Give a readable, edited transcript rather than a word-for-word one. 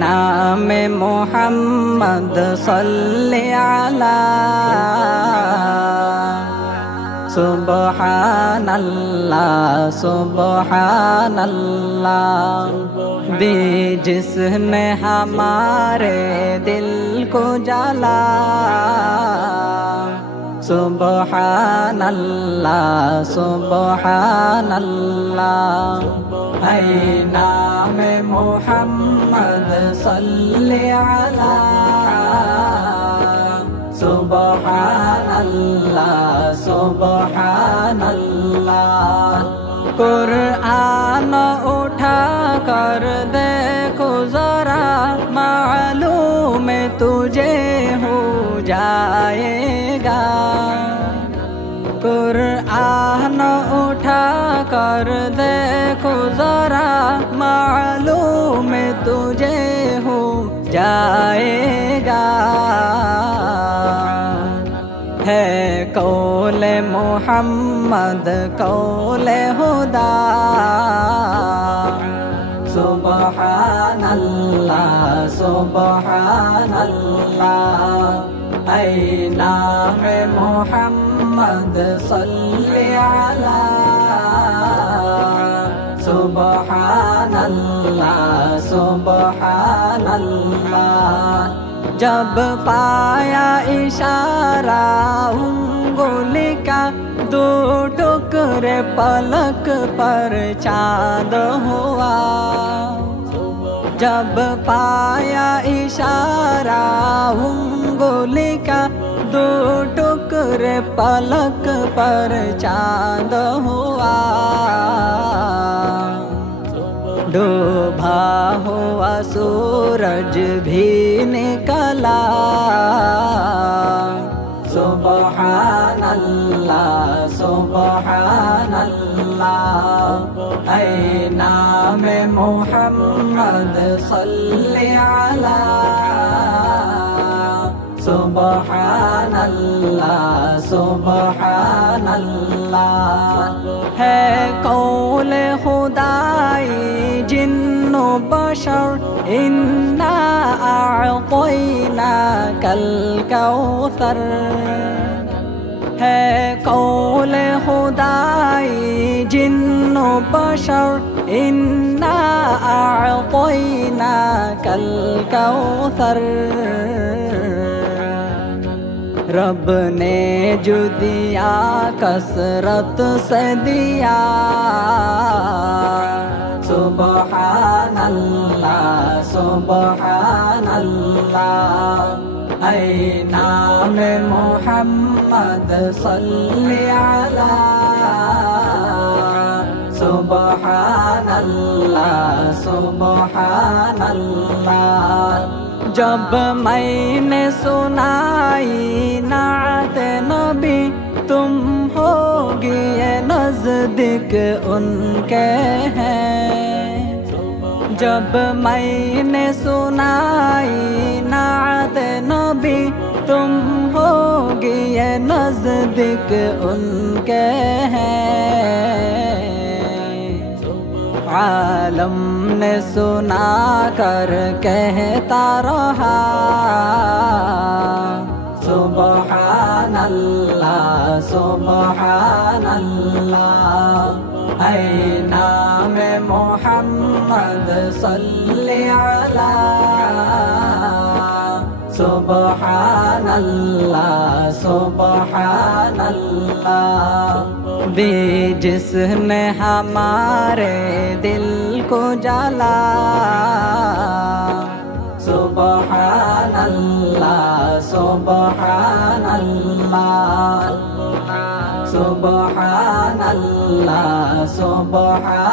नाम मोहम्मद सल्ले अला सुबहानल्लाह सुबहानल्लाह दी जिसने हमारे दिल को जला सुबहानल्लाह सुबहानल्लाह ऐ नाम मोहम्मद सल्ले अला सुबहानल्लाह सुबहानल्लाह कुरान उठा कर देखो जरा मालूम तुझे हो जाएगा कुरान उठा कर देखो जरा मालूम तुझे हो जाएगा है कौल मोहम्मद कौल हुदा सुबहानल्लाह सुबहानल्लाह ऐ नाम मोहम्मद सल्ले अला सुबहानल्लाह सुबहानल्लाह जब पाया इशारा उंगली का दो टुकड़े पलक पर चांद हुआ जब पाया इशारा उंगली का दो टुकड़े पलक पर चांद हुआ डूबा हुआ सूरज भी निकला सुबहानल्लाह सुबहानल्लाह ऐ नाम मोहम्मद सल्ले अला सुबहानल्लाह सुबहानल्लाह है कौल खुदाई जिन्नो बशर इन्ना अअतैना कल कौसर है कौल खुदाई जिन्नो बशर इन्ना अअतैना कल कौसर रब ने जो दिया कसरत से दिया सुबहानल्लाह सुबहानल्लाह ऐ नाम मोहम्मद सल्ले अला सुबहानल्लाह सुबहानल्लाह जब मैंने सुनाई नात नबी तुम होगी ये नज़दीक उनके हैं जब मैंने सुनाई नात नबी तुम होगी ये नज़दीक उनके हैं आलम ने सुना कर कहता रहा सुबहानल्लाह सुबहानल्लाह ऐ नाम मोहम्मद सल्ले अला सुबहानल्लाह सुबहानल्लाह दी जिसने हमारे दिल को जला सुबहानल्लाह सुबहानल्लाह सुबहानल्लाह सुबहानल्लाह